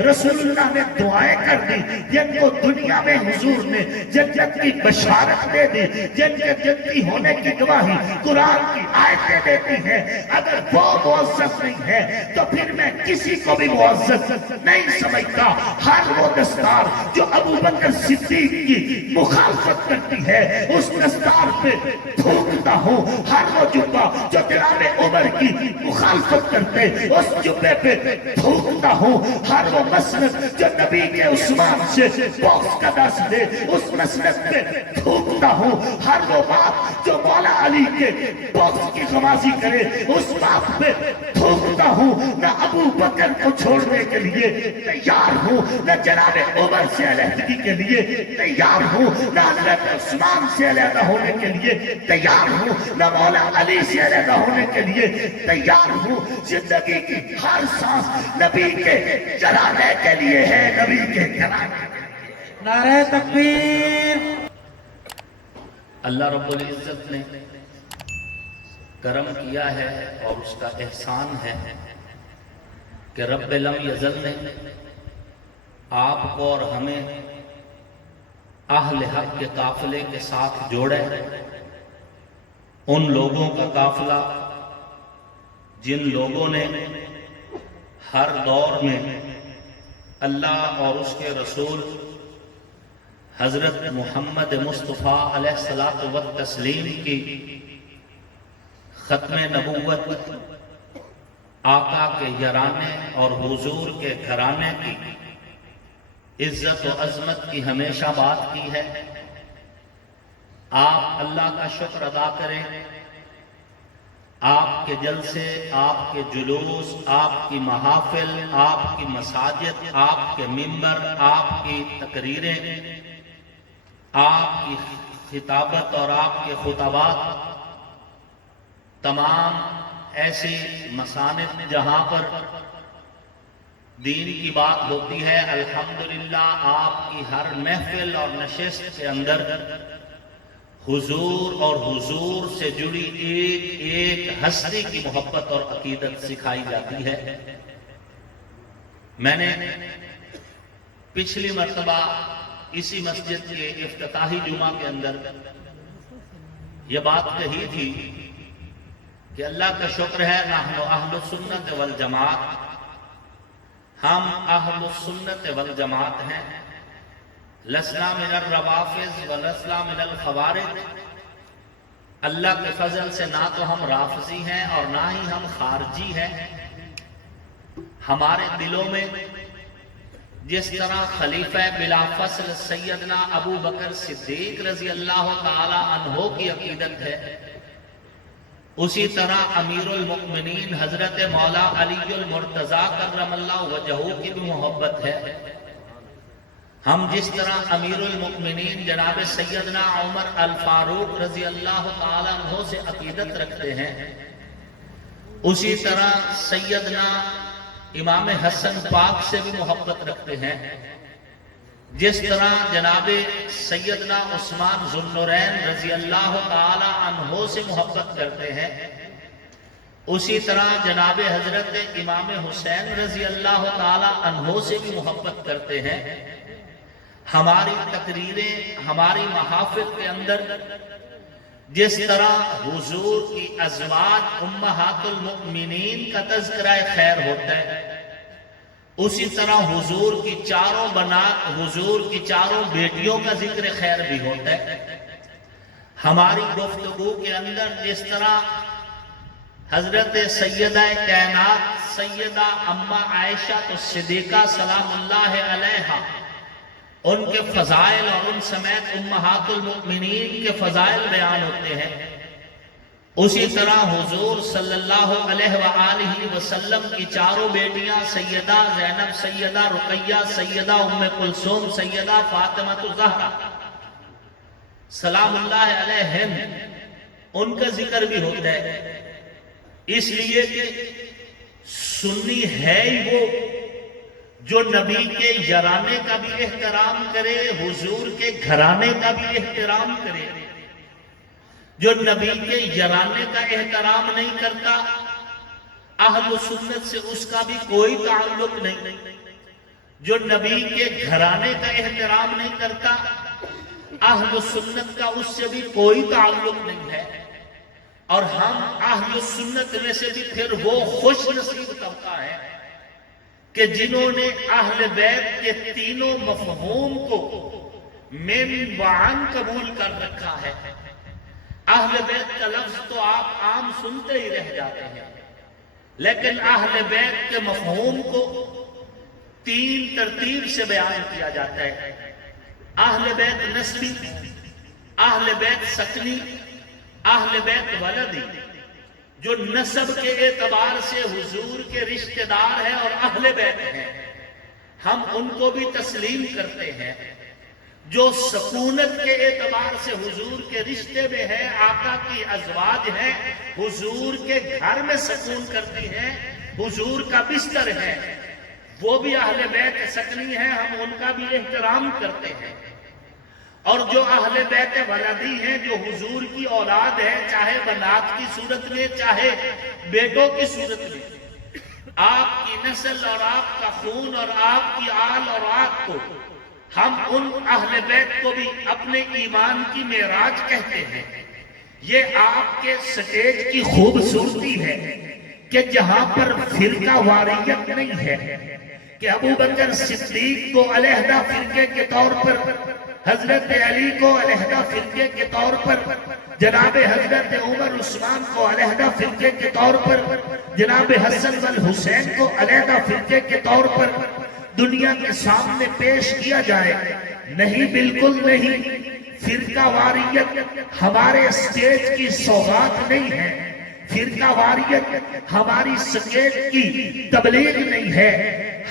رسول اللہ نے دعائیں کر دی، جن کو دنیا میں حضور نے جنت کی بشارت دے دی، جن کے جنتی ہونے کی گواہی قرآن کی آیتیں دیتی ہیں، اگر وہ معزز نہیں ہے تو پھر میں کسی کو بھی معزز نہیں سمجھتا۔ ہر وہ دستار جو ابو بکر صدیق کی مخالفت کرتی ہے اس دستار پہ تھوکتا ہوں، ہر وہ جبہ جو جناب عمر کی مخالفت کرتے اس جبے پہ تھوکتا ہوں، ہر وہ مسند جو نبی کے عثمان سے بغض کا دس دے اس مسند پہ تھوکتا ہوں، ہر وہ بات جو مولا علی کے بغض کی غمازی کرے اس بات پہ تھوکتا ہوں۔ نہ ابو بکر کو چھوڑنے کے لیے تیار ہوں، نہ جناب عمر سے علیحدگی کے لیے تیار ہوں، نہ حضرت عثمان سے علیحدہ ہونے کے لیے تیار ہوں، نہ مولا علی سے علیحدہ ہونے کے لیے تیار ہوں۔ زندگی کی ہر سانس نبی کے جلانے کے لیے ہے، نبی کے جلانے کے لیے۔ نعرہ تکبیر۔ اللہ رب العزت نے کرم کیا ہے اور اس کا احسان ہے کہ رب لم یزل نے آپ کو اور ہمیں اہل حق کے قافلے کے ساتھ جوڑے، ان لوگوں کا قافلہ جن لوگوں نے ہر دور میں اللہ اور اس کے رسول حضرت محمد مصطفیٰ علیہ الصلوۃ والتسلیم کی ختم نبوت، آقا کے یارانے اور حضور کے گھرانے کی عزت و عظمت کی ہمیشہ بات کی ہے۔ آپ اللہ کا شکر ادا کریں، آپ کے جلسے، آپ کے جلوس، آپ کی محافل، آپ کی مساجد، آپ کے ممبر، آپ کی تقریریں، آپ کی خطابت اور آپ کے خطبات، تمام ایسی مساند جہاں پر دین کی بات ہوتی ہے، الحمدللہ آپ کی ہر محفل اور نشست کے اندر حضور اور حضور سے جڑی ایک ایک ہستی کی محبت اور عقیدت سکھائی جاتی ہے۔ میں نے پچھلی مرتبہ اسی مسجد کے افتتاحی جمعہ کے اندر یہ بات کہی تھی کہ اللہ کا شکر ہے نحن اہل السنت والجماعت، ہم اہل السنت والجماعت ہیں، لسنا من الروافض ولسنا من الخوارج۔ اللہ کے فضل سے نہ تو ہم رافضی ہیں اور نہ ہی ہم خارجی ہیں۔ ہمارے دلوں میں جس طرح خلیفہ بلا فصل سیدنا ابو بکر صدیق رضی اللہ تعالی عنہ کی عقیدت ہے، اسی طرح امیر المؤمنین حضرت مولا علی المرتضیٰ کرم اللہ وجہہ کی بھی محبت ہے۔ ہم جس طرح امیر المؤمنین جناب سیدنا عمر الفاروق رضی اللہ تعالیٰ عنہ سے عقیدت رکھتے ہیں، اسی طرح سیدنا امام حسن پاک سے بھی محبت رکھتے ہیں۔ جس طرح جناب سیدنا عثمان ذو النورین رضی اللہ تعالی عنہ سے محبت کرتے ہیں، اسی طرح جناب حضرت امام حسین رضی اللہ تعالی عنہ سے بھی محبت کرتے ہیں۔ ہماری تقریریں، ہماری محافل کے اندر جس طرح حضور کی ازواج امہات المؤمنین کا تذکرہ خیر ہوتا ہے، اسی طرح حضور کی چاروں بنات، حضور کی چاروں بیٹیوں کا ذکر خیر بھی ہوتا ہے۔ ہماری گفتگو کے اندر جس طرح حضرت سیدہ کائنات سیدہ اما عائشہ صدیقہ سلام اللہ علیہا، ان کے فضائل اور ان سمیت امہات المؤمنین کے فضائل بیان ہوتے ہیں، اسی طرح حضور صلی اللہ علیہ وآلہ وسلم کی چاروں بیٹیاں سیدہ زینب، سیدہ رقیہ، سیدہ ام کلثوم، سیدہ فاطمہ الزہرا سلام اللہ علیہم، ان کا ذکر بھی ہوتا ہے۔ اس لیے کہ سنی ہے ہی وہ جو نبی کے یارانے کا بھی احترام کرے، حضور کے گھرانے کا بھی احترام کرے۔ جو نبی کے یارانے کا احترام نہیں کرتا، اہل سنت سے اس کا بھی کوئی تعلق نہیں۔ جو نبی کے گھرانے کا احترام نہیں کرتا، اہل سنت کا اس سے بھی کوئی تعلق نہیں ہے۔ اور ہم اہل سنت میں سے بھی پھر وہ خوش نصیب طبقہ ہے کہ جنہوں نے اہل بیت کے تینوں مفہوم کو من وعن قبول کر رکھا ہے۔ اہل بیت کا لفظ تو آپ عام سنتے ہی رہ جاتے ہیں، لیکن اہل بیت کے مفہوم کو تین ترتیب سے بیان کیا جاتا ہے۔ اہل بیت نسبی، اہل بیت سکنی، اہل بیت ولدی۔ جو نسب کے اعتبار سے حضور کے رشتہ دار ہیں اور اہل بیت ہیں، ہم ان کو بھی تسلیم کرتے ہیں۔ جو سکونت کے اعتبار سے حضور کے رشتے میں ہے، آقا کی ازواج ہیں، حضور کے گھر میں سکون کرتی ہیں، حضور کا بستر ہے، وہ بھی اہل بیت سکنی ہیں، ہم ان کا بھی احترام کرتے ہیں۔ اور جو اہل بیت ولدی ہیں، جو حضور کی اولاد ہے، چاہے بنات کی صورت میں چاہے بیٹوں کی صورت میں، آپ کی نسل اور آپ کا خون اور آپ کی آل اور آگ کو ہم ان اہل بیت کو بھی اپنے ایمان کی معراج کہتے ہیں۔ یہ آپ کے سٹیج کی خوبصورتی ہے کہ جہاں پر فرقہ واریت نہیں ہے، کہ ابو بکر صدیق کو علیحدہ فرقے کے طور پر، حضرت علی کو علیحدہ فرقے کے طور پر، جناب حضرت عمر عثمان کو علیحدہ فرقے کے طور پر، جناب حسن والحسین کو علیحدہ فرقے کے طور پر دنیا کے سامنے پیش کیا جائے۔ نہیں، بالکل نہیں۔ فرقہ واریت ہمارے اسٹیج کی سوغات نہیں ہے، فرقہ واریت ہماری سٹیج کی تبلیغ نہیں ہے۔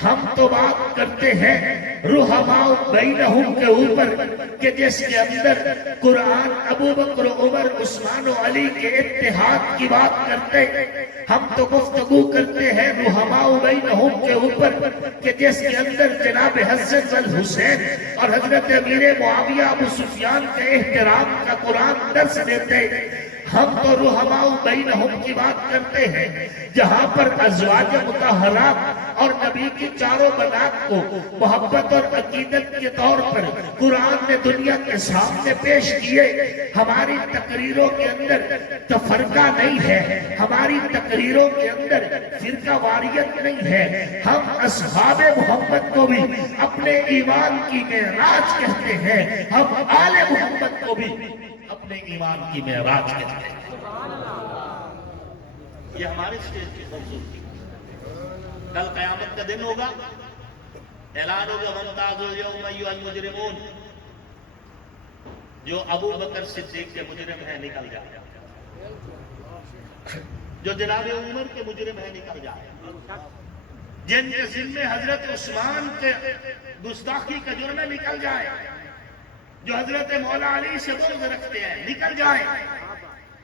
ہم تو بات کرتے ہیں رحماء بینہم کے اوپر، کہ جس کے اندر قرآن ابو بکر عمر عثمان و علی کے اتحاد کی بات کرتے، ہم تو گفتگو کرتے ہیں رحماء بینہم کے اوپر، کہ جس کے اندر جناب حسن والحسین اور حضرت امیر معاویہ ابو سفیان کے احترام کا قرآن درس دیتے۔ ہم تو رحماء بینہم کی بات کرتے ہیں جہاں پر ازواج مطہرات اور نبی کی چاروں بنات کو محبت اور عقیدت کے طور پر قرآن نے دنیا کے سامنے پیش کیے۔ ہماری تقریروں کے اندر تفرقہ نہیں ہے، ہماری تقریروں کے اندر فرقہ واریت نہیں ہے۔ ہم اصحاب محمد کو بھی اپنے ایمان کی معراج کہتے ہیں، ہم آل محمد کو بھی اپنے ایمان کی معراج کہتے ہیں۔ یہ ہمارے اسٹیج کی خوبصورتی۔ کل قیامت کا دن ہوگا، اعلان ہوگا وَامْتَازُوا الْيَوْمَ أَيُّهَا الْمُجْرِمُونَ، جو ابو بکر صدیق کے مجرم ہیں نکل جائے، جو جناب عمر کے مجرم ہیں نکل جائے، جن کے ذمے حضرت عثمان کے گستاخی کا جرم نکل جائے، جو حضرت مولا علی سے بغض رکھتے ہیں نکل جائیں،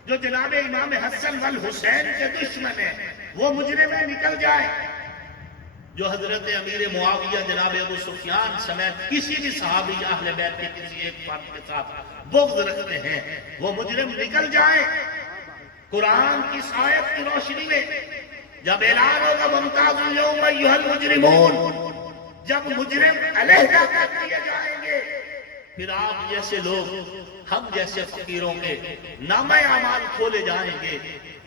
جو جناب امام حسن والحسین کے دشمن ہیں وہ مجرمیں نکل جائیں، جو حضرت امیر معاویہ جناب ابو سفیان سمیت کسی بھی صحابی اہل بیت کے کسی ایک فرد کے ساتھ بغض رکھتے ہیں وہ مجرم نکل جائیں۔ قرآن کی اس آیت کی روشنی میں جب اعلان ہوگا وَامْتَازُوا الْيَوْمَ أَيُّهَا الْمُجْرِمُونَ، جب مجرم علیحدہ کر دیے جائیں گے، پھر آپ جیسے لوگ، ہم جیسے فقیروں کے نامہ اعمال کھولے جائیں گے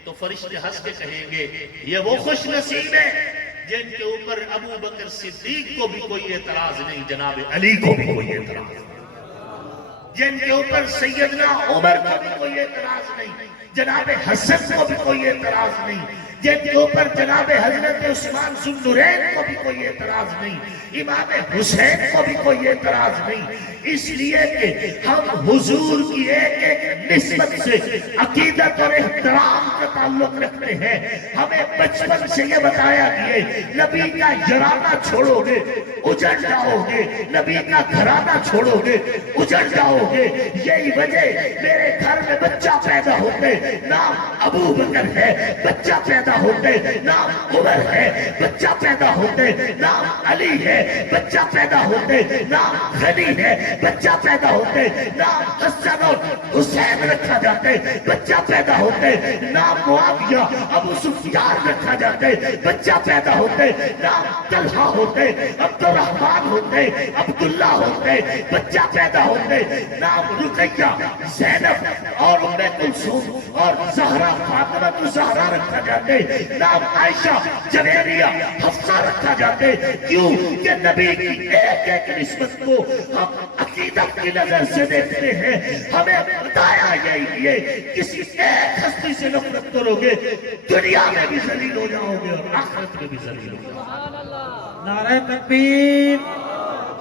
تو فرشتے ہنس کے کہیں گے یہ وہ خوش نصیب ہیں جن کے اوپر ابو بکر صدیق کو بھی کوئی اعتراض نہیں، جناب علی کو بھی کوئی اعتراض نہیں، جن کے اوپر سیدنا عمر کو بھی کوئی اعتراض نہیں، جناب حسن کو بھی کوئی اعتراض نہیں، جن کے اوپر جناب حضرت عثمان ذو النورین کو بھی کوئی اعتراض نہیں، امام حسین کو بھی کوئی اعتراض نہیں، اس لیے کہ ہم حضور کی ایک ایک نسبت سے عقیدت اور احترام کا تعلق رکھتے ہیں۔ ہمیں بچپن سے یہ بتایا گیا نبی کا یارانہ چھوڑو گے اجڑ جاؤ گے، نبی کا گھرانہ چھوڑو گے اجڑ جاؤ گے۔ یہی وجہ میرے گھر میں بچہ پیدا ہوتے نام ابو بکر ہے، بچہ پیدا پیدا ہوتے نام عمر ہے, بچہ پیدا ہوتے نام علی ہے, بچہ پیدا ہوتے نام غنی ہے, بچہ پیدا ہوتے نام حسن اور حسین رکھا جاتے, بچہ پیدا ہوتے نام معاویہ ابو سفیان رکھا جاتے, بچہ پیدا ہوتے نام طلحہ ہوتے, عبد الرحمن ہوتے, عبداللہ ہوتے, بچہ پیدا ہوتے نام رقیہ, زینب اور ام کلثوم اور زہرا فاطمہ زہرا رکھا جاتے, نام عائشہ جویریہ حفصہ رکھا جاتے. کیوں کہ نبی کی ایک ایک نسبت کو ہم عقیدت کی نظر سے دیکھتے ہیں. ہمیں بتایا یہی ہے کسی ایک ہستی سے نفرت کرو گے دنیا میں بھی ذلیل ہو جاؤ گے اور آخرت میں بھی ذلیل ہو جاؤ گے. نعرہ تکبیر.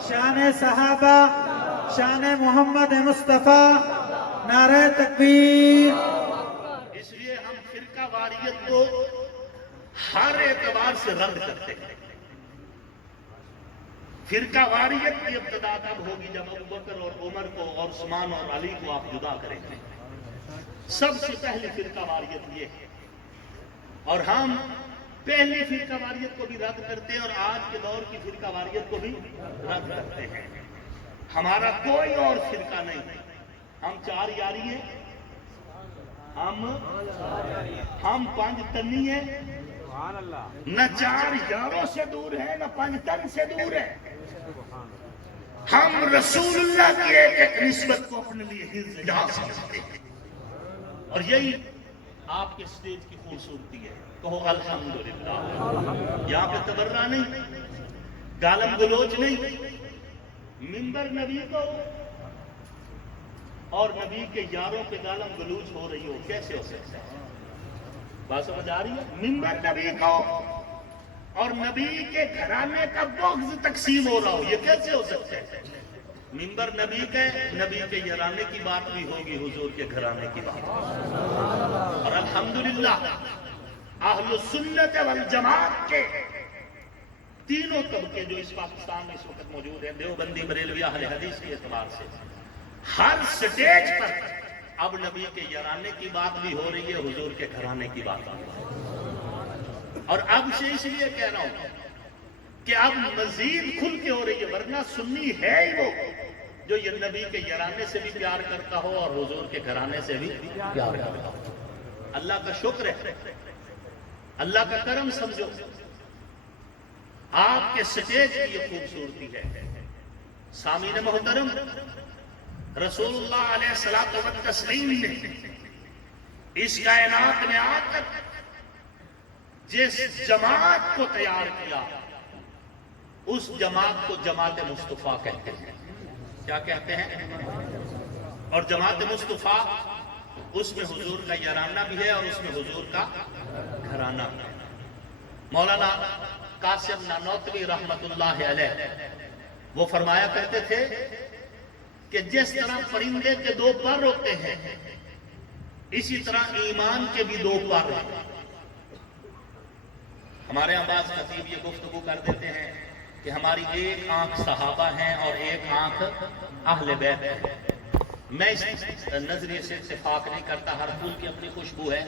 شان صحابہ, شان محمد مصطفیٰ. نعرہ تکبیر. اس لیے ہم فرقہ واریت کو ہر اعتبار سے رد کرتے ہیں. فرقہ واریت کی ابتدا تب ہوگی جب ابو بکر اور عمر کو اور عثمان اور علی کو آپ جدا کریں گے. سب سے پہلی فرقہ واریت یہ ہے, اور ہم پہلی فرقہ واریت کو بھی رد کرتے ہیں اور آج کے دور کی فرقہ واریت کو بھی رد کرتے ہیں. ہمارا کوئی اور فرقہ نہیں. ہم چار یاری ہیں, ہم پانچ تنی ہیں, نہ چار یاروں سے دور ہیں نہ پانچ تن سے دور ہیں. ہم رسول اللہ کی ایک ایک نسبت کو اپنے لیے حفظ جہاں سمجھتے ہیں, اور یہی آپ کے سٹیج کی خوبصورتی ہے. کہو الحمدللہ. یہاں پہ تبرہ نہیں, گالم گلوچ نہیں, منبر نبی کو اور نبی کے یاروں پہ گالم گلوچ ہو رہی ہو, کیسے ہو سکتا ہے؟ بات سمجھ آ رہی ہے؟ منبر نبی کو اور نبی کے گھرانے کا بغض تقسیم ہو رہا ہو, یہ کیسے ہو سکتا ہے؟ منبر نبی کے یارانے کی بات بھی ہوگی, حضور کے گھرانے کی بات. اور الحمدللہ اہل سنت والجماعت کے تینوں طبقے جو اس پاکستان میں اس وقت موجود ہیں, دیوبندی, بریلوی, اہل حدیث کے اعتبار سے ہر سٹیج پر اب نبی کے یارانے کی بات بھی ہو رہی ہے, حضور کے گھرانے کی بات بھی ہو رہی ہے. اور اب سے اس لیے کہہ رہا ہوں کہ اب مزید کھل کے ہو رہی ہے, ورنہ سنی ہے ہی وہ جو یہ نبی کے یارانے سے بھی پیار کرتا ہو اور حضور کے گھرانے سے بھی پیار کرتا ہو. اللہ کا شکر ہے, اللہ کا کرم سمجھو. آپ کے سٹیج کی یہ خوبصورتی ہے. سامعین محترم, رسول اللہ علیہ الصلوۃ والتسلیم نے اس کائنات میں آ کر جس جماعت کو تیار کیا اس جماعت کو جماعت مصطفیٰ کہتے ہیں. کیا کہتے ہیں؟ اور جماعت مصطفیٰ اس میں حضور کا یارانہ بھی ہے اور اس میں حضور کا گھرانہ بھی ہے. مولانا قاسم نانوتوی رحمت اللہ علیہ وہ فرمایا کرتے تھے کہ جس طرح پرندے کے دو پر ہوتے ہیں اسی طرح ایمان کے بھی دو پر ہیں. ہمارے عباس خطیب یہ گفتگو کر دیتے ہیں کہ ہماری ایک آنکھ صحابہ ہیں اور ایک آنکھ اہل بیت ہے. میں اس نظریے سے اتفاق نہیں کرتا. ہر پھول کی اپنی خوشبو ہے,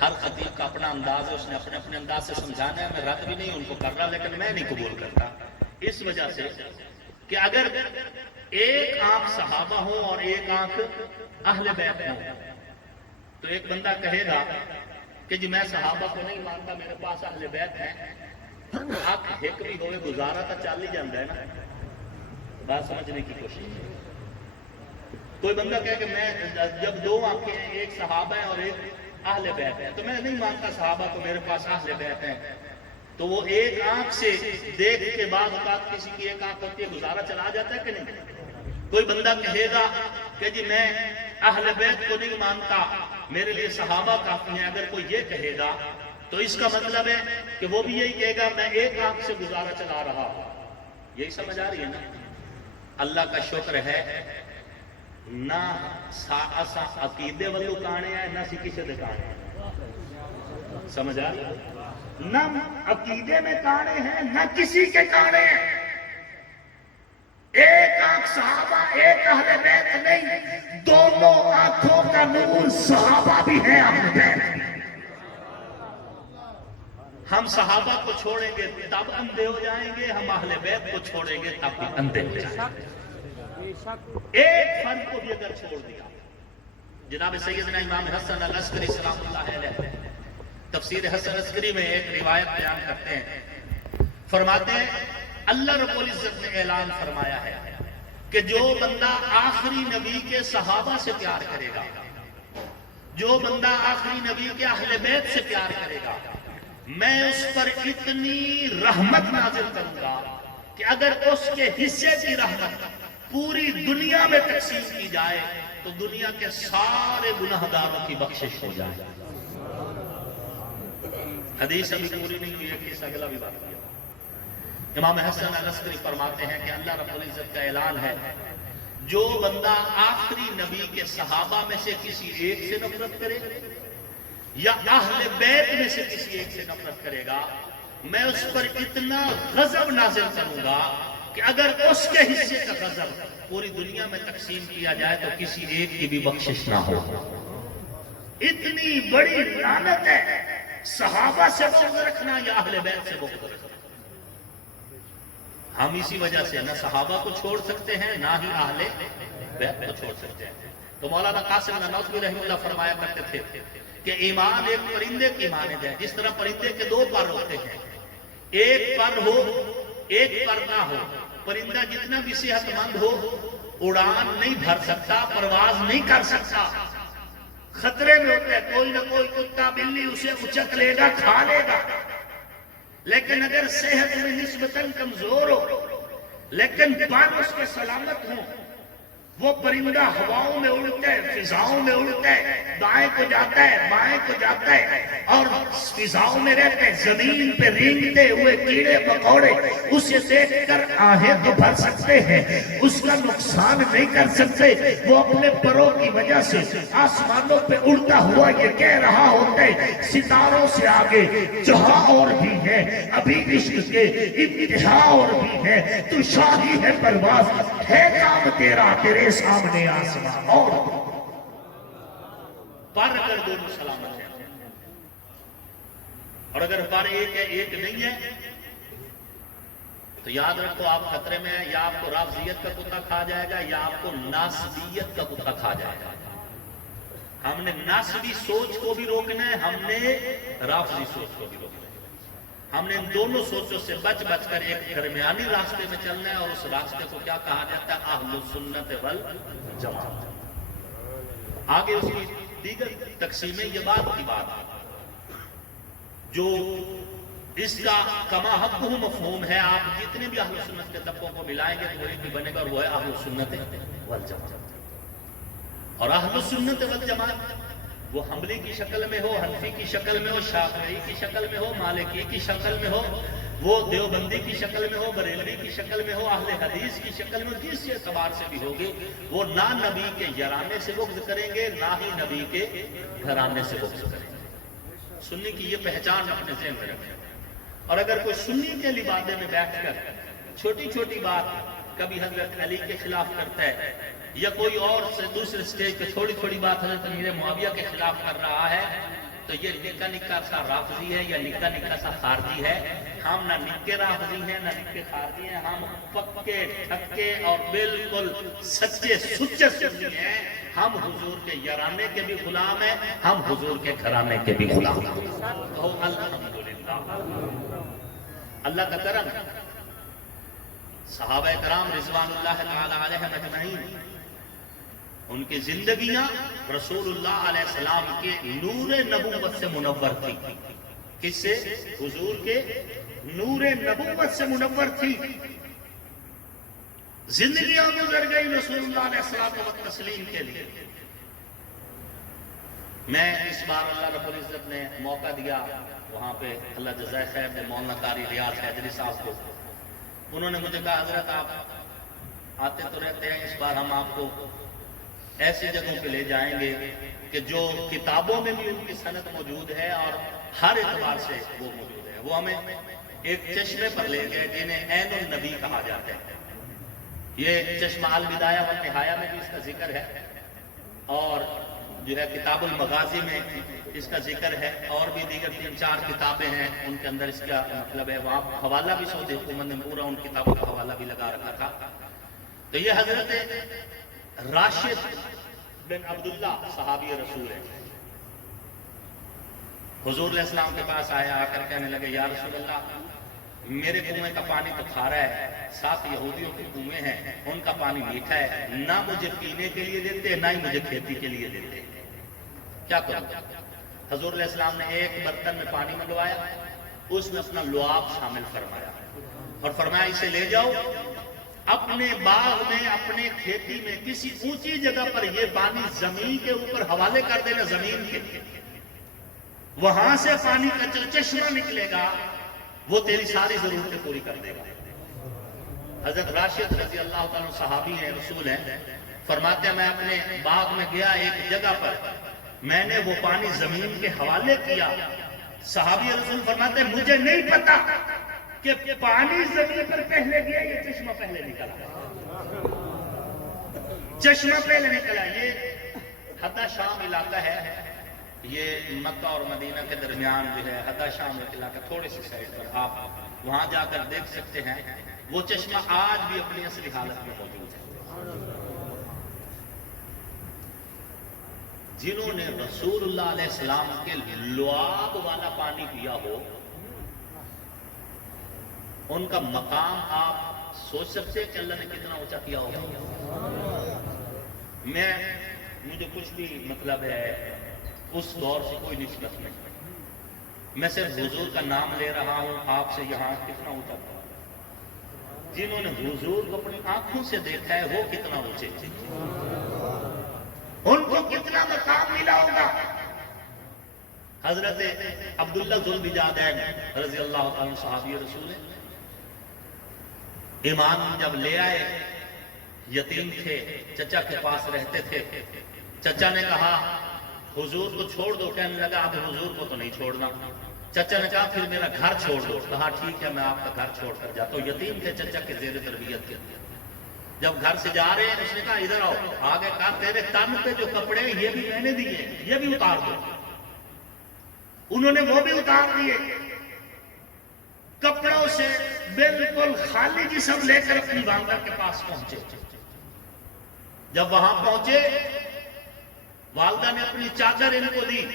ہر خطیب کا اپنا انداز ہے, اس نے اپنے اپنے انداز سے سمجھانا ہے. میں رد بھی نہیں ان کو کر رہا, لیکن میں نہیں قبول کرتا اس وجہ سے کہ اگر ایک آنکھ صحابہ ہو اور ایک آنکھ اہل بیت ہو تو ایک بندہ کہے گا کہ جی میں صحابہ کو نہیں مانتا, میرے پاس اہل بیت ہے. حق ہک بھی ہوئے گزارا تو چل ہی جاتا ہے نا. بات سمجھنے کی کوشش. کوئی بندہ کہے کہ میں جب دو آنکھیں ہیں, ایک صحابہ ہے اور ایک اہل بیت ہے, تو میں نہیں مانتا صحابہ کو, میرے پاس اہل بیت ہے. تو وہ ایک آنکھ سے دیکھ کے بعد اوقات کسی کی ایک آنکھ ہوتی ہے, گزارا چلا جاتا ہے کہ نہیں. کوئی بندہ کہے گا کہ جی میں اہل بیت کو نہیں مانتا, میرے لیے صحابہ کافی ہیں. اگر کوئی یہ کہے گا تو اس کا مطلب ہے کہ وہ بھی یہی کہے گا میں ایک آنکھ سے گزارا چلا رہا ہوں. یہی سمجھ آ رہی ہے نا. اللہ کا شکر ہے نہ عقیدے والوں کانے ہیں نہ کسی دے کانے ہیں. سمجھ آ رہی ہے؟ نہ عقیدے میں کانے ہیں نہ کسی کے کانے ہیں. ایک آنکھ صحابہ ایک اہل بیت نہیں, دونوں آنکھوں کا نور صحابہ بھی ہے اہل بیت. صحابہ کو چھوڑیں گے تب اندھے ہو جائیں گے، ہم اہل بیت کو چھوڑیں گے تب بھی اندھے ہو جائیں گے۔ ایک فرد کو بھی اگر چھوڑ دیا، جناب سیدنا امام حسن العسکری سلام اللہ علیہ تفسیر حسن عسکری میں ایک روایت بیان کرتے ہیں، فرماتے ہیں اللہ رب العزت نے اعلان فرمایا ہے کہ جو بندہ آخری نبی کے صحابہ سے پیار کرے گا، جو بندہ آخری نبی کے اہل بیت سے پیار کرے گا، میں اس پر اتنی رحمت نازل کروں گا کہ اگر اس کے حصے کی رحمت پوری دنیا میں تقسیم کی جائے تو دنیا کے سارے گناہگاروں کی بخشش ہو جائے۔ حدیث ابھی پوری نہیں ہوئی ہے، کہ اگلا بھی بات کیا۔ امام حسن العسکری فرماتے ہیں کہ اللہ رب العزت کا اعلان ہے، جو بندہ آخری نبی کے صحابہ میں سے کسی ایک سے نفرت کرے یا اہل بیت میں سے کسی ایک سے نفرت کرے گا، میں اس پر اتنا غضب نازل کروں گا کہ اگر اس کے حصے کا غضب پوری دنیا میں تقسیم کیا جائے تو کسی ایک کی بھی بخشش نہ ہو۔ اتنی بڑی لعنت ہے صحابہ سے بغض رکھنا یا اہل بیت سے بغض رکھنا۔ ہم اسی وجہ سے نہ صحابہ کو چھوڑ سکتے ہیں نہ ہی اہل بیت کو چھوڑ سکتے ہیں۔ تو مولانا قاسم نانوتوی رحمہ اللہ فرمایا کرتے تھے کہ ایمان ایک پرندے کی مانند ہے، جس طرح پرندے کے دو پر ہوتے ہیں، ایک پر ہو ایک پر نہ ہو، پرندہ جتنا بھی صحت مند ہو اڑان نہیں بھر سکتا، پرواز نہیں کر سکتا، خطرے میں ہوتا ہے، کوئی نہ کوئی کتا بلی اسے اچک لے گا، کھا لے گا۔ لیکن اگر صحت میں نسبتاً کمزور ہو لیکن پر اس کے سلامت ہوں، وہ پرندہ ہواؤں میں اڑتا ہے، فضاؤں میں اڑتا ہے، دائیں کو جاتا ہے بائیں کو جاتا ہے اور فضاؤں میں رہتا ہے، زمین پہ رینگتے ہوئے کیڑے مکوڑے اسے دیکھ کر آہیں تو بھر سکتے ہیں، اس کا نقصان نہیں کر سکتے۔ وہ اپنے پروں کی وجہ سے آسمانوں پہ اڑتا ہوا یہ کہہ رہا ہوتا ہے، ستاروں سے آگے جہاں اور بھی ہے، ابھی عشق کے انتہا اور بھی ہے، تو شاہی ہے پرواز، ہے کام تیرا تیرے سامنے آسمان اور پر اگر دونوں سلامت ہیں، اور اگر پر ایک ہے ایک نہیں ہے تو یاد رکھو آپ خطرے میں ہیں، یا آپ کو رافضیت کا کتا کھا جائے گا یا آپ کو ناسبیت کا کتا کھا جائے گا۔ ہم نے ناسبی سوچ کو بھی روکنا ہے، ہم نے رافضی سوچ کو بھی روکنا ہے۔ ہم نے ان دونوں سوچوں سے بچ کر ایک درمیانی راستے میں چلنا ہے، اور اس راستے کو کیا کہا جاتا ہے؟ اہل السنت والجماعت۔ آگے اس کی دیگر تقسیمیں یہ بات کی بات جو اس کا کما حق مفہوم ہے، آپ جتنے بھی اہل سنت کے طبقوں کو ملائیں گے تو ایک ہی بنے گا، اور وہ ہے اہل سنت والجماعت۔ اور اہل سنت والجماعت وہ حنبلی کی شکل میں ہو، حنفی کی شکل میں ہو، شافعی کی شکل میں ہو، مالکی کی شکل میں ہو، وہ دیوبندی کی شکل میں ہو، بریلوی کی شکل میں ہو، اہل حدیث کی شکل میں ہو، جس اعتبار سے بھی ہوگی، وہ نہ نبی کے یارانے سے بغض کریں گے نہ ہی نبی کے گھرانے سے بغض کریں گے۔ سنی کی یہ پہچان اپنے ذہن میں رکھیں۔ اور اگر کوئی سنی کے لبادے میں بیٹھ کر چھوٹی چھوٹی بات کبھی حضرت علی کے خلاف کرتا ہے یا کوئی اور سے دوسرے سٹیج پہ تھوڑی تھوڑی بات حضرت امیر معاویہ کے خلاف کر رہا ہے تو یہ نکا نکا سا رافضی ہے یا نکا نکا سا خارجی ہے۔ ہم نہ نکے رافضی ہیں نہ نکے خارجی ہیں، ہم پکے ٹھکے اور بالکل سچے سچے سنی ہیں۔ ہم حضور کے یارانے کے بھی غلام ہیں، ہم حضور کے گھرانے کے بھی غلام ہیں۔ کہو الحمدللہ۔ اللہ کا کرم، صحابہ کرام رضوان اللہ تعالی علیہم اجمعین، ان کی زندگیاں رسول اللہ علیہ السلام کے نور نبوت سے منور تھی۔ کس سے؟ حضور کے نور نبوت سے منور تھی۔ زندگیاں گزر گئی رسول اللہ علیہ السلام و تسلیم کے لیے۔ میں اس بار اللہ رب العزت نے موقع دیا، وہاں پہ اللہ جزائے خیر نے مولانا قاری ریاض حیدری صاحب کو، انہوں نے مجھے کہا حضرت آپ آتے تو رہتے ہیں، اس بار ہم آپ کو ایسی جگہوں پہ لے جائیں گے کہ جو کتابوں میں بھی ان کی سند موجود ہے اور ہر اعتبار سے وہ موجود ہے۔ وہ ہمیں ایک چشمے پر لے گئے جنہیں عین النبی کہا جاتا ہے۔ یہ چشمہ البدایہ والنہایہ میں بھی اس کا ذکر ہے، اور جو ہے کتاب المغازی میں اس کا ذکر ہے، اور بھی دیگر 3-4 کتابیں ہیں ان کے اندر اس کا مطلب ہے، وہاں حوالہ بھی سعودی حکومت نے پورا ان کتابوں کا حوالہ بھی لگا رکھا تھا۔ تو یہ حضرت راشد بن عبداللہ صحابی رسول ہے، حضور علیہ السلام کے پاس آیا، آ کر کہنے لگے یا رسول اللہ میرے کنویں کا پانی تو کھارا ہے، 7 یہودیوں کے کنویں ہیں ان کا پانی میٹھا ہے، نہ مجھے پینے کے لیے دیتے نہ ہی مجھے کھیتی کے لیے دیتے، کیا کروں؟ حضور علیہ السلام نے ایک برتن میں پانی منگوایا، اس میں اپنا لعاب شامل فرمایا اور فرمایا اسے لے جاؤ اپنے باغ میں، اپنے کھیتی میں کسی اونچی جگہ پر یہ پانی زمین کے اوپر حوالے کر دینا، زمین کے وہاں سے پانی کا جو چشمہ نکلے گا وہ تیری ساری ضرورتیں پوری کر دے گا۔ حضرت راشد رضی اللہ تعالیٰ صحابی ہیں، رسول ہیں، فرماتے ہیں میں اپنے باغ میں گیا، ایک جگہ پر میں نے وہ پانی زمین کے حوالے کیا، صحابی رسول فرماتے ہیں مجھے نہیں پتا کہ پانی زمین پر پہلے گیا یا چشمہ پہلے نکلا، چشمہ پہلے نکلا۔ یہ حدہ شام علاقہ ہے، یہ مکہ اور مدینہ کے درمیان جو ہے حدہ شام علاقہ، تھوڑی سی سائڈ پر آپ وہاں جا کر دیکھ سکتے ہیں، وہ چشمہ آج بھی اپنی اصلی حالت میں موجود ہے۔ جنہوں نے رسول اللہ علیہ السلام کے لعاب والا پانی پیا ہو، ان کا مقام آپ سوچ سکتے ہیں کہ اللہ نے کتنا اونچا کیا ہوگا۔ مجھے کچھ بھی مطلب ہے اس دور سے کوئی نسبت نہیں، میں صرف حضور کا نام لے رہا ہوں آپ سے، یہاں کتنا اونچا تھا۔ جنہوں نے حضور کو اپنی آنکھوں سے دیکھا ہے وہ کتنا اونچے تھے، ان کو کتنا مقام ملا ہوگا۔ حضرت عبداللہ ذوالبجادین رضی اللہ عنہ صحابی رسول ہیں، ایمان جب لے آئے، یتیم تھے، چچا کے پاس رہتے تھے، چچا نے کہا حضور کو چھوڑ دو، کہنے لگا اب حضور کو تو نہیں چھوڑنا، چچا نے کہا پھر میرا گھر چھوڑ دو، کہا ٹھیک ہے میں آپ کا گھر چھوڑ کر جاتا ہوں، یتیم تھے، چچا کے زیر تربیت کے، جب گھر سے جا رہے ہیں اس نے کہا ادھر آؤ، آگے کہا تیرے تن پہ جو کپڑے ہیں یہ بھی میں نے دیے، یہ بھی اتار دو، انہوں نے وہ بھی اتار دیے، کپڑوں سے بالکل خالی جسم لے کر اپنی والدہ کے پاس پہنچے۔ جب وہاں پہنچے والدہ نے اپنی چادر ان کو دی،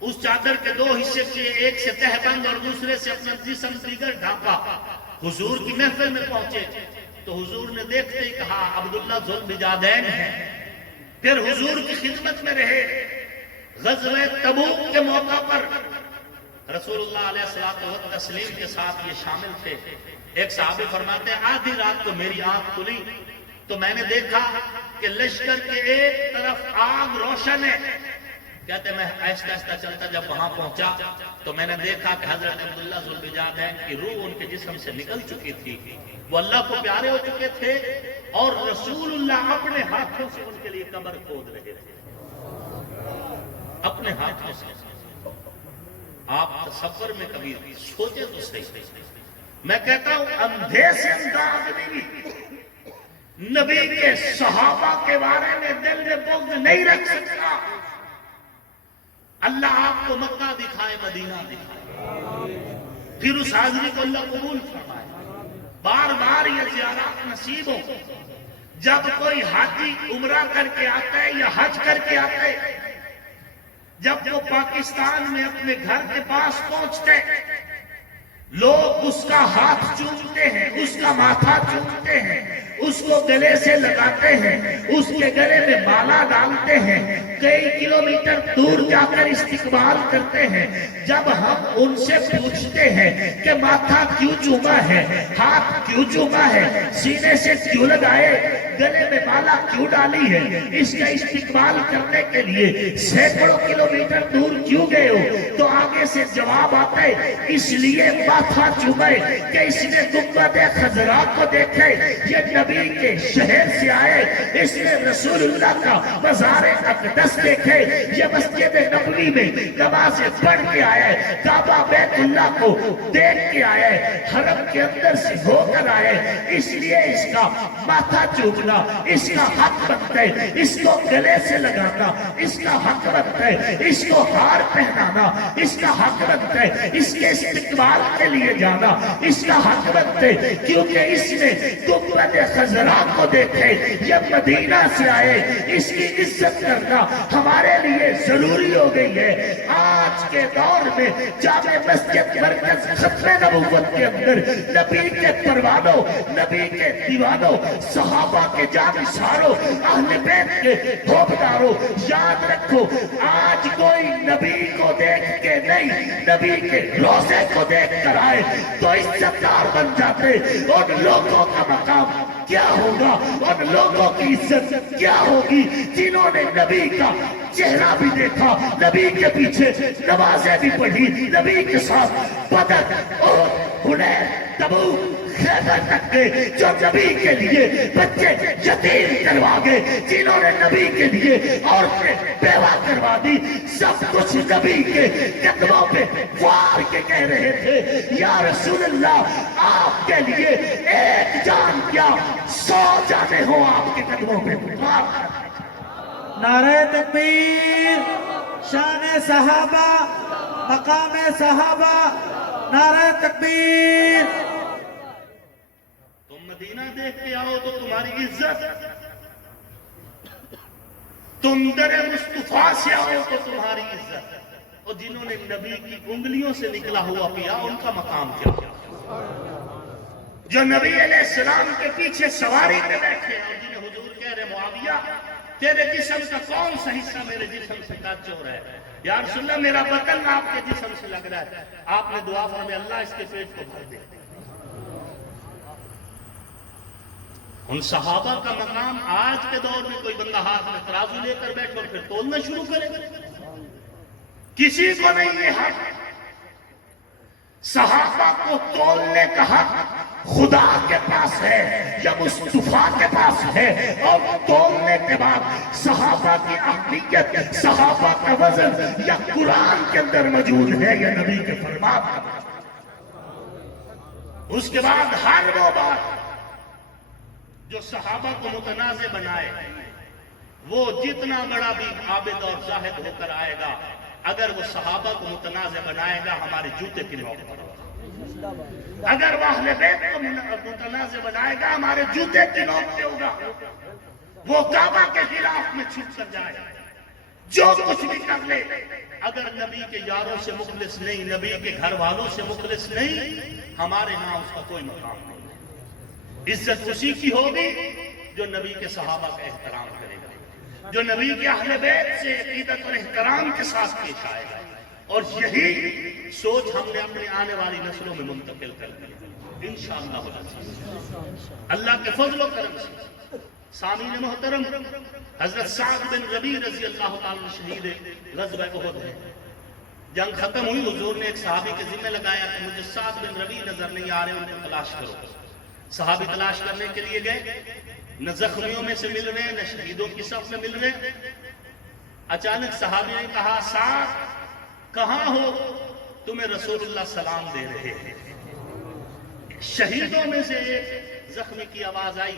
اس چادر کے 2 حصے کیے، ایک سے تہبند اور دوسرے سے اپنا جسم دیگر ڈھانپا۔ حضور کی محفل میں پہنچے تو حضور نے دیکھتے ہی کہا عبداللہ ذوالبجادین ہیں، پھر حضور کی خدمت میں رہے۔ غزوہ تبوک کے موقع پر رسول اللہ علیہ الصلوۃ والتسلیم کے ساتھ یہ شامل تھے۔ ایک صحابی فرماتے ہیں آدھی رات کو میری آنکھ کھلی تو میں نے دیکھا کہ لشکر کے ایک طرف آگ روشن ہے، کہتے میں آہستہ آہستہ چلتا جب وہاں پہنچا تو میں نے دیکھا کہ حضرت عبداللہ ذوالبجادین کی روح ان کے جسم سے نکل چکی تھی، وہ اللہ کو پیارے ہو چکے تھے اور رسول اللہ اپنے ہاتھوں سے ان کے لیے قبر کھود رہے تھے، اپنے ہاتھوں سے۔ آپ تصور میں کبھی سوچے تو صحیح، میں کہتا ہوں اندھے سے انداز نہیں، نبی کے صحابہ کے بارے میں دل میں بغض نہیں رکھ سکتا۔ اللہ آپ کو مکہ دکھائے، مدینہ دکھائے، پھر اس حاضری کو اللہ قبول فرمائے، بار بار یہ زیارات نصیب ہو۔ جب کوئی حاجی عمرہ کر کے آتا ہے یا حج کر کے آتا ہے، جب وہ پاکستان میں اپنے گھر کے پاس پہنچتے لوگ اس کا ہاتھ چومتے ہیں، اس کا ماتھا چومتے ہیں، اس کو گلے سے لگاتے ہیں، اس کے گلے میں مالا ڈالتے ہیں، کئی کلومیٹر دور جا کر استقبال کرتے ہیں۔ جب ہم ان سے پوچھتے ہیں کہ ماتھا کیوں چوما ہے، ہاتھ کیوں چوما ہے، سینے سے کیوں لگائے، گلے میں مالا کیوں ڈالی ہے، اس کا استقبال کرنے کے لیے سینکڑوں کلومیٹر دور کیوں گئے ہو، تو آگے سے جواب آتا ہے اس لیے ماتھا چومے کہ اس نے گنبد خضرا کو دیکھے، یہ نبی کے شہر سے آئے، اس نے رسول اللہ کا مزار اقدس اقدس دیکھے، یہ مسجد نبوی میں نمازیں پڑھ کے آئے، کعبہ بیت اللہ کو دیکھ کے آئے، حرم کے اندر سے ہو کر آئے، اس لیے اس کا ماتھا چومنا اس کا حق بنتا ہے، اس کو گلے سے لگانا اس کا حق بنتا ہے، اس کو ہار پہنانا اس کا حق بنتا ہے، اس کے استقبال کے لیے جانا اس کا حق بنتا ہے، کیونکہ اس نے گنبد خضرا کو دیکھے، یہ مدینہ سے آئے، اس کی عزت کرنا ہمارے لیے ضروری ہو گئی ہے۔ آج کے دور میں جامع مسجد مرکز ختم نبوت کے اندر نبی کے پروانوں، نبی کے دیوانوں، صحابہ کے جانشاروں، اہل بیت کے حوبداروں، یاد رکھو آج کوئی نبی کو دیکھ کے نہیں، نبی کے روزے کو دیکھ کر آئے تو عزتدار بن جاتے، ان لوگوں کا مقام کیا ہوگا، ان لوگوں کی عزت کیا ہوگی جنہوں نے نبی کا چہرہ بھی دیکھا، نبی کے پیچھے نمازیں بھی پڑھی، نبی کے ساتھ بدر اور حنین تبوک خیبر تک گئے، جو نبی کے لیے بچے یتیم کروا گئے، جنہوں نے نبی کے لیے عورتیں بیوہ کروا دی، سب کچھ نبی کے قدموں پہ وار کے کہہ رہے تھے یا رسول اللہ آپ کے لیے ایک جان کیا 100 جانیں ہوں آپ کے قدموں پہ وار۔ نعرہ تکبیر، شان صحابہ، مقام صحابہ، نعرہ تکبیر۔ تم مدینہ دیکھ کے آؤ تو تمہاری عزت، تم در مصطفیٰ سے آؤ تو تمہاری عزت، اور جنہوں نے نبی کی انگلیوں سے نکلا ہوا پیا ان کا مقام کیا؟ جو نبی علیہ السلام کے پیچھے سواری پہ بیٹھے اور جنہیں حضور کہہ رہے معاویہ تیرے جسم کا کون سا حصہ میرے جسم سے ٹچ ہو رہا ہے؟ یا رسول اللہ میرا بدن آپ کے جسم سے لگ رہا ہے، آپ نے دعا فرمائی اللہ اس کے پیٹ کو بھر دے۔ ان صحابہ کا مقام آج کے دور میں کوئی بندہ ہاتھ میں ترازو لے کر بیٹھ اور پھر تولنا شروع کرے، کسی کو نہیں یہ حق۔ صحابہ کو تولنے کا حق خدا کے پاس ہے یا مصطفیٰ کے پاس ہے، اور تولنے کے بعد صحابہ کی اہمیت، صحابہ کا وزن یا قرآن کے اندر موجود ہے یا نبی کے فرمان۔ اس کے بعد ہر وہ بات جو صحابہ کو متنازع بنائے، وہ جتنا بڑا بھی عابد اور زاہد ہو کر آئے گا، اگر وہ صحابہ کو متنازع بنائے گا ہمارے جوتے کی نوک پر ہوگا، اگر وہ اہل بیت کو متنازع بنائے گا ہمارے جوتے کی نوک پہ ہوگا، وہ کعبہ کے خلاف میں چھپ کر جائے، جو کچھ بھی کر لے، اگر نبی کے یاروں سے مخلص نہیں، نبی کے گھر والوں سے مخلص نہیں، ہمارے ہاں اس کا کوئی مقام نہیں۔ عزت اسی کی ہوگی جو نبی کے صحابہ کا احترام کرے گا، جو نبی کے اہل بیت سے عقیدت اور احترام کے ساتھ پیش آئے گا، اور یہی سوچ ہم نے اپنی آنے والی نسلوں میں منتقل کر دی انشاءاللہ۔ اللہ کے فضل و کرم سے سامعین محترم، حضرت سعد بن ربیع رضی اللہ تعالیٰ شہید غزوہ احد ہے۔ جنگ ختم ہوئی، حضور نے ایک صحابی کے ذمہ لگایا کہ مجھے سعد بن ربیع نظر نہیں آ رہے، ان کو تلاش کرو۔ صحابی تلاش کرنے کے لیے گئے، نہ زخمیوں میں سے مل رہے نہ شہیدوں کی صف میں مل رہے۔ اچانک صحابی نے کہا سعد کہاں ہو؟ تمہیں رسول اللہ سلام دے رہے ہیں۔ شہیدوں میں سے ایک زخمی کی آواز آئی،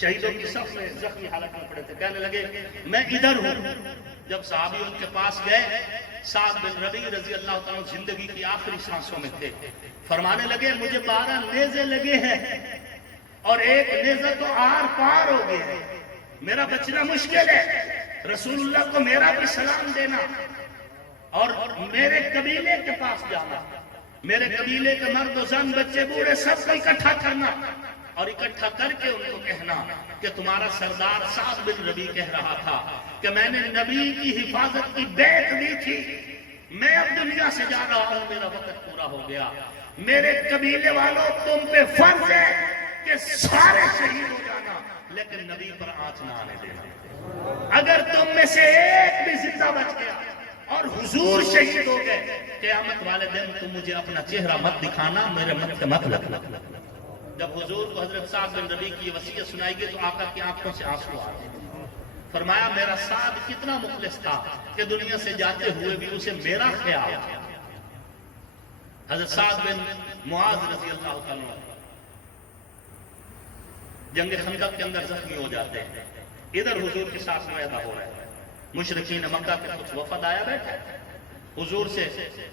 شہیدوں کی صف میں زخمی حالت میں پڑے تھے، کہنے لگے میں ادھر ہوں۔ جب صحابی ان کے پاس گئے، سعد بن ربیع رضی اللہ تعالیٰ زندگی کی آخری سانسوں میں تھے، فرمانے لگے مجھے 12 نیزے لگے ہیں اور ایک نیزہ تو آر پار ہو گیا ہے، میرا بچنا مشکل ہے، رسول اللہ کو میرا بھی سلام دینا اور میرے قبیلے کے پاس جانا، میرے قبیلے کے مرد و زن بچے بوڑھے سب کو اکٹھا کرنا اور اکٹھا کر کے ان کو کہنا کہ تمہارا سردار سعد بن ربیع کہہ رہا تھا کہ میں نے نبی کی حفاظت کی بیعت دی تھی، میں اب دنیا سے جا رہا ہوں، میرا وقت پورا ہو گیا، میرے قبیلے والوں تم پہ فرض ہے کہ سارے شہید ہو جانا لیکن نبی پر آنچ نہ آنے دینا۔ اگر تم میں سے ایک بھی زندہ بچ گیا اور حضور شہید ہو گئے، قیامت والے دن تم مجھے اپنا چہرہ مت دکھانا، میرے منہ پہ مت لگنا۔ جب حضور کو حضرت سعد بن ربیع کی وصیت سنائی گئی تو آقا کی آنکھوں سے آنسو آ گئے، فرمایا میرا سعد کتنا مخلص تھا کہ دنیا سے جاتے ہوئے بھی اسے میرا خیال تھا۔ حضرت سعد بن معاذ رضی اللہ تعالیٰ جنگ خندق کے اندر زخمی ہو جاتے ہیں، ادھر حضور کے ساتھ معاہدہ ہو رہا ہے، مشرکین مکہ کے کچھ وفد آیا بیٹھا حضور سے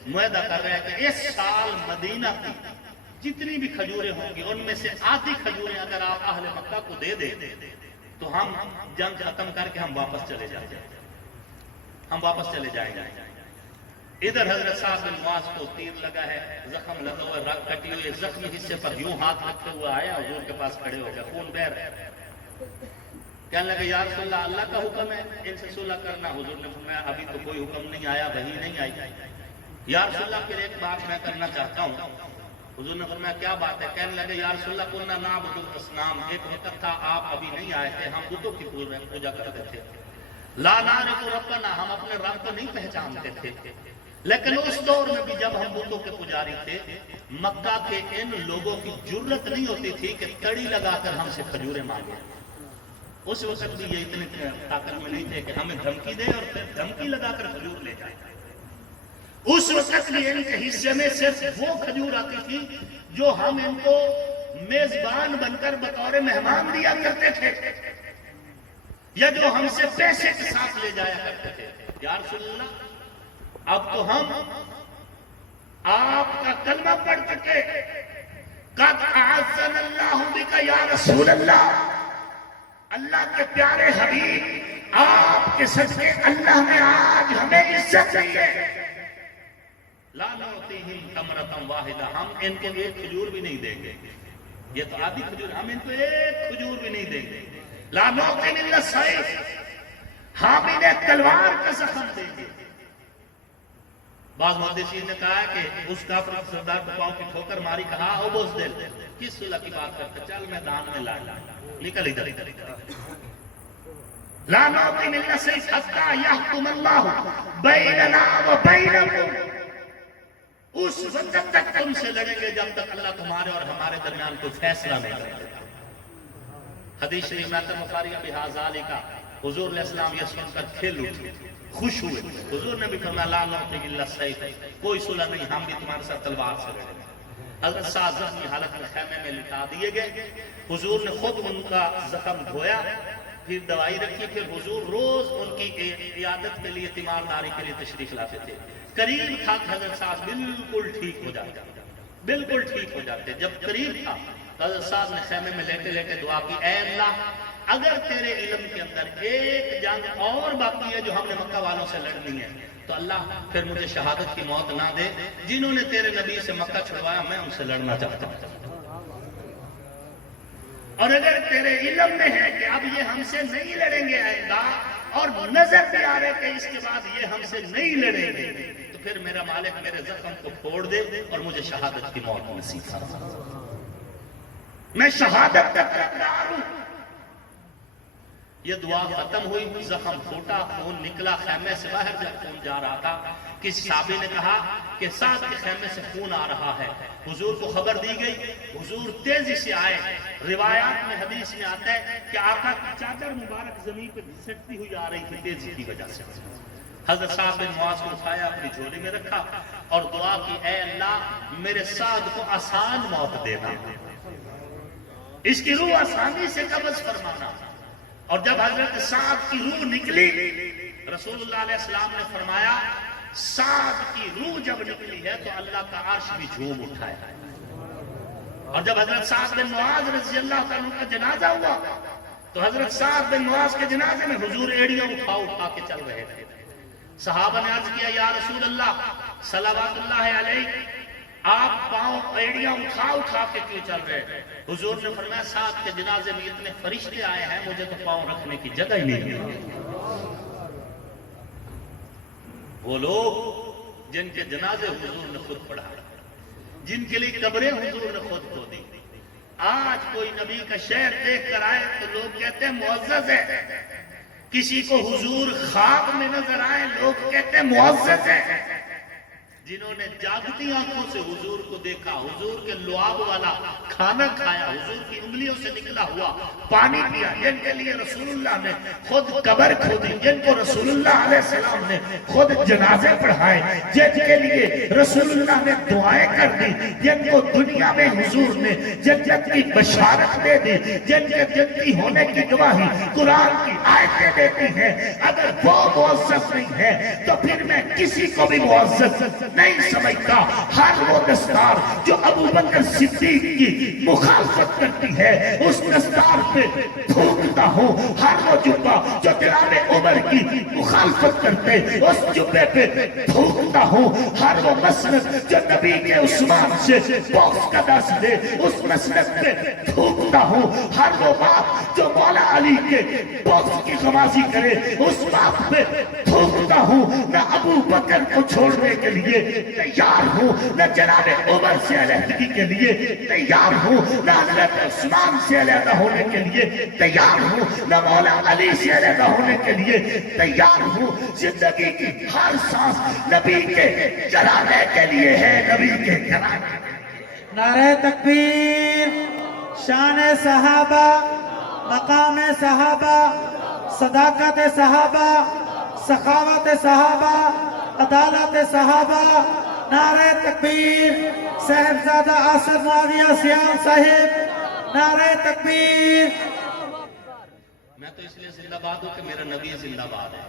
معاہدہ کر رہے ہیں کہ اس سال مدینہ کی جتنی بھی کھجوریں ہوں گی ان میں سے آدھی کھجوریں اگر آپ اہل مکہ کو دے دیں تو ہم جنگ ختم کر کے ہم واپس چلے جائیں گے، ہم واپس چلے جائیں گے۔ ادھر حضرت سعد بن معاذ کو تیر لگا ہے، زخم لگا ہوا، رگ کٹی ہوئی، زخمی حصے پر یوں ہاتھ رکھتے ہوئے آیا، حضور کے پاس کھڑے ہو گیا، خون بہ رہا ہے۔ کہنے لگے یا رسول اللہ، اللہ کا حکم ہے ان سے صلح کرنا۔ حضور نے فرمایا ابھی تو کوئی حکم نہیں آیا، وحی نہیں آئی۔ یا رسول اللہ پھر ایک بات میں کرنا چاہتا ہوں۔ حضور نے فرمایا کیا بات ہے؟ کہنے لگے یا رسول اللہ قلنا نعبد الاصنام، ایک وقت تھا آپ ابھی نہیں آئے تھے، ہم بتوں کی پوجا کرتے تھے، لا نعرف ربنا، ہم اپنے رب کو نہیں پہچانتے تھے۔ لیکن اس دور میں بھی جب ہم بتوں کے پجاری تھے، مکہ کے ان لوگوں کی جرت نہیں ہوتی تھی کہ تڑی لگا کر ہم سے کھجوریں مانگیں۔ اس وقت بھی یہ اتنے طاقت میں نہیں تھے کہ ہمیں دھمکی دے اور پھر دھمکی لگا کر کھجور لے جائے۔ اس وقت بھی ان کے حصے میں صرف وہ کھجور آتی تھی جو ہم ان کو میزبان بن کر بطور مہمان دیا کرتے تھے، یا جو ہم سے پیسے کے ساتھ لے جایا کرتے تھے۔ یا رسول اللہ اب تو ہم آپ کا کلمہ پڑھ چکے، قد اعزنا اللہ بک یا رسول اللہ، اللہ کے پیارے حبیب آپ کے صدقے اللہ نے آج ہمیں عزت دی ہے۔ لا نعطیہم تمرۃ واحدہ، ہم ان کو ایک کھجور بھی نہیں دیں گے، یہ تو آدھی کھجور، ہم ان کو ایک کھجور بھی نہیں دیں گے۔ لا نعطی الا السیف، ہم انہیں تلوار کا زخم دیں گے۔ بعض محدثین نے کہا کہ اس کافر سردار کو پاؤں کی ٹھوکر ماری، کہا او بزدل کس صلح کی بات کرتے، چل میدان میں لا نکل ادھر۔ لا نعطی الا السیف حتی یحکم اللہ بیننا وبینکم، اس وقت تک تم سے لڑیں گے جب تک اللہ تمہارے اور ہمارے درمیان کوئی فیصلہ نہیں کرے گا۔ حدیث شریف میں بخاری بہذا کا حضور علیہ السلام یہ سن کر کھل اٹھے، خوش ہوئے۔ حضور نے بھی فرمایا لا نعطی الا السیف، کوئی صلح نہیں، ہم بھی تمہارے ساتھ تلوار سے لڑیں گے۔ حضرت سعد زخمی حالت میں خیمے میں لٹا دیے گئے، حضور نے خود ان کا زخم دھویا، پھر دوائی رکھی، پھر حضور روز ان کی عیادت کے لیے تیمارداری کے لیے تشریف لاتے تھے۔ قریب تھا کہ حضرت سعد بالکل ٹھیک ہو جاتے، بالکل ٹھیک ہو جاتے۔ جب قریب تھا حضرت سعد نے خیمے میں لیٹے لیٹے دعا کی، اے اللہ اگر تیرے علم کے اندر ایک جنگ اور باقی ہے جو ہم نے مکہ والوں سے لڑنی ہے تو اللہ پھر مجھے شہادت کی موت نہ دے، جنہوں نے تیرے نبی سے مکہ چھڑوایا میں ان سے لڑنا چاہتا ہوں۔ اور اگر تیرے علم میں ہے کہ اب یہ ہم سے نہیں لڑیں گے آئندہ، اور نظر بھی آ رہے کہ اس کے بعد یہ ہم سے نہیں لڑیں گے، تو پھر میرا مالک میرے زخم کو پھوڑ دے اور مجھے شہادت کی موت نصیب فرما۔ میں شہادت کا طلبگار ہوں۔ یہ دعا ختم ہوئی، زخم پھوٹا، خون نکلا، خیمے سے باہر جب خون جا رہا تھا کسی صحابی نے کہا کہ سعد کے خیمے سے خون آ رہا ہے۔ حضور کو خبر دی گئی، حضور تیزی سے آئے۔ روایات میں حدیث میں آتا ہے کہ آقا کی چادر مبارک زمین پہ گھسٹتی ہوئی آ رہی تھی تیزی کی وجہ سے۔ حضرت سعد بن معاذ کو اٹھایا، اپنی جھولی میں رکھا اور دعا کی، اے اللہ میرے سعد کو آسان موت دینا، اس کی روح آسانی سے قبض فرمانا۔ اور جب حضرت سعد کی روح نکلی، رسول اللہ علیہ السلام نے فرمایا سعد کی روح جب نکلی ہے تو اللہ کا عرش بھی جھوم اٹھا ہے۔ اور جب حضرت سعد بن معاذ رضی اللہ عنہ کا جنازہ ہوا تو حضرت سعد بن معاذ کے جنازے میں حضور ایڑیاں اٹھا کے چل رہے تھے۔ صحابہ نے عرض کیا یا رسول اللہ صلوات اللہ علیہ، آپ پاؤں ایڑیاں اٹھا کے کیوں چل رہے ہیں؟ حضور نے فرمایا سعد کے جنازے میں اتنے فرشتے آئے ہیں، مجھے تو پاؤں رکھنے کی جگہ ہی نہیں ہے۔ وہ لوگ جن کے جنازے حضور نے خود پڑھا، جن کے لیے قبریں حضور نے خود کھودی، آج کوئی نبی کا شعر دیکھ کر آئے تو لوگ کہتے ہیں معزز ہے، کسی کو حضور خواب میں نظر آئے لوگ کہتے ہیں معزز ہے۔ جنہوں نے جاگتی آنکھوں سے حضور کو دیکھا، حضور کے لعاب والا کھانا کھایا، حضور کی انگلیوں سے نکلا ہوا پانی پیا، جن کے لیے رسول اللہ نے خود قبر کھودی، جن کو رسول اللہ علیہ السلام نے خود جنازے پڑھائے، جن کے لیے رسول اللہ نے دعائیں کر دی، جن کو دنیا میں حضور نے جنت کی بشارت دے دی، جن کے جنتی ہونے کی گواہی قرآن کی آیتیں دیتی ہیں، اگر وہ معزز نہیں ہے تو پھر میں کسی کو بھی معزز نہیں سمجھتا۔ ہر وہ دستار جو ابو بکر صدیق کی مخالفت کرتی ہے اس دستار پہ تھوکتا ہوں، ہر وہ جبہ جو جناب عمر کی مخالفت کرتے اس جبے پہ تھوکتا ہوں، ہر وہ مسند جو نبی کے عثمان سے بغض کا دس دے اس مسند پہ تھوکتا ہوں، ہر وہ باپ جو مولا علی کے بغض کی غمازی کرے اس باپ پہ تھوکتا ہوں۔ نہ ابو بکر کو چھوڑنے کے لیے تیار ہوں، نہ جناب عمر سے علیحدگی کے لیے تیار ہوں، نہ حضرت عثمان سے علیحدہ ہونے کے لیے تیار ہوں، نہ مولا علی سے علیحدہ ہونے کے لیے تیار ہوں۔ زندگی کی ہر سانس نبی کے جلانے کے لیے ہے، نبی کے جلانے کے لیے۔ نعرہ تکبیر، شان صحابہ، مقام صحابہ، صداقت صحابہ، سخاوت صحابہ، عدالت صحابہ، نعرہ تکبیر، صاحبزادہ آصف معاویہ سیام صاحب، نعرہ تکبیر۔ میں تو اس لیے زندہ باد ہوں کہ میرا نبی زندہ باد ہے۔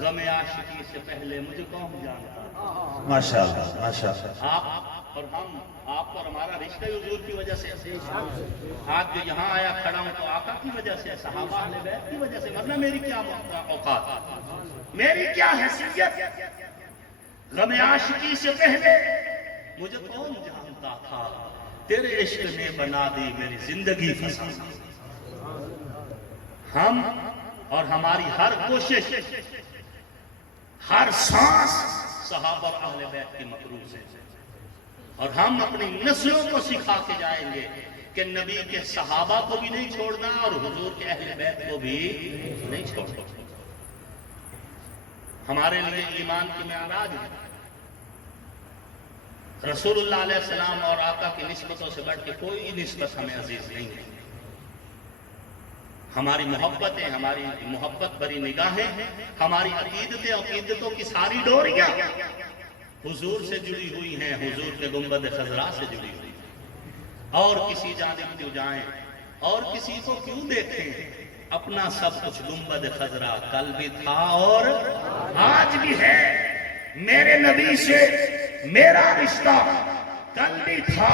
غم عاشقی سے پہلے مجھے کون جانتا؟ ماشاءاللہ ماشاءاللہ۔ آپ اور ہم، آپ اور ہمارا رشتہ حضور کی وجہ سے ہے۔ آج جو یہاں آیا کھڑا ہوں تو آقا کی وجہ سے، صحابہ اہل بیت کی وجہ سے، ورنہ میری کیا اوقات، میری کیا حیثیت؟ غم عاشقی سے پہلے مجھے کون جانتا تھا، تیرے عشق نے بنا دی میری زندگی فسانہ۔ ہم اور ہماری ہر کوشش، ہر سانس صحابہ اور اہل بیت کی مقروض ہے، اور ہم اپنی نسلوں کو سکھا کے جائیں گے کہ نبی کے صحابہ کو بھی نہیں چھوڑنا اور حضور کے اہل بیت کو بھی نہیں چھوڑنا۔ ہمارے لیے ایمان کی معراج ہے۔ رسول اللہ علیہ السلام اور آقا کی نسبتوں سے بڑھ کے کوئی نسبت ہمیں عزیز نہیں ہے۔ ہماری محبتیں، ہماری محبت بری نگاہیں، ہماری عقیدتیں، عقیدتوں کی ساری ڈوریاں حضور سے جڑی ہوئی ہیں، حضور کے گنبد خضرا سے جڑی ہوئی ہیں۔ اور کسی جانب کیوں جائیں اور کسی کو کیوں دیکھیں، اپنا سب کچھ گنبد خضرا کل بھی تھا اور آج بھی ہے۔ میرے نبی سے میرا رشتہ کل بھی تھا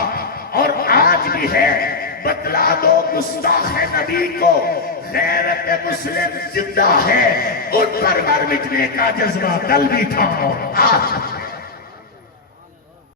اور آج بھی ہے۔ بتلا دو گستاخ نبی کو غیرت مسلم زندہ ہے، ان پر مر مٹنے کا جذبہ کل بھی تھا اور آج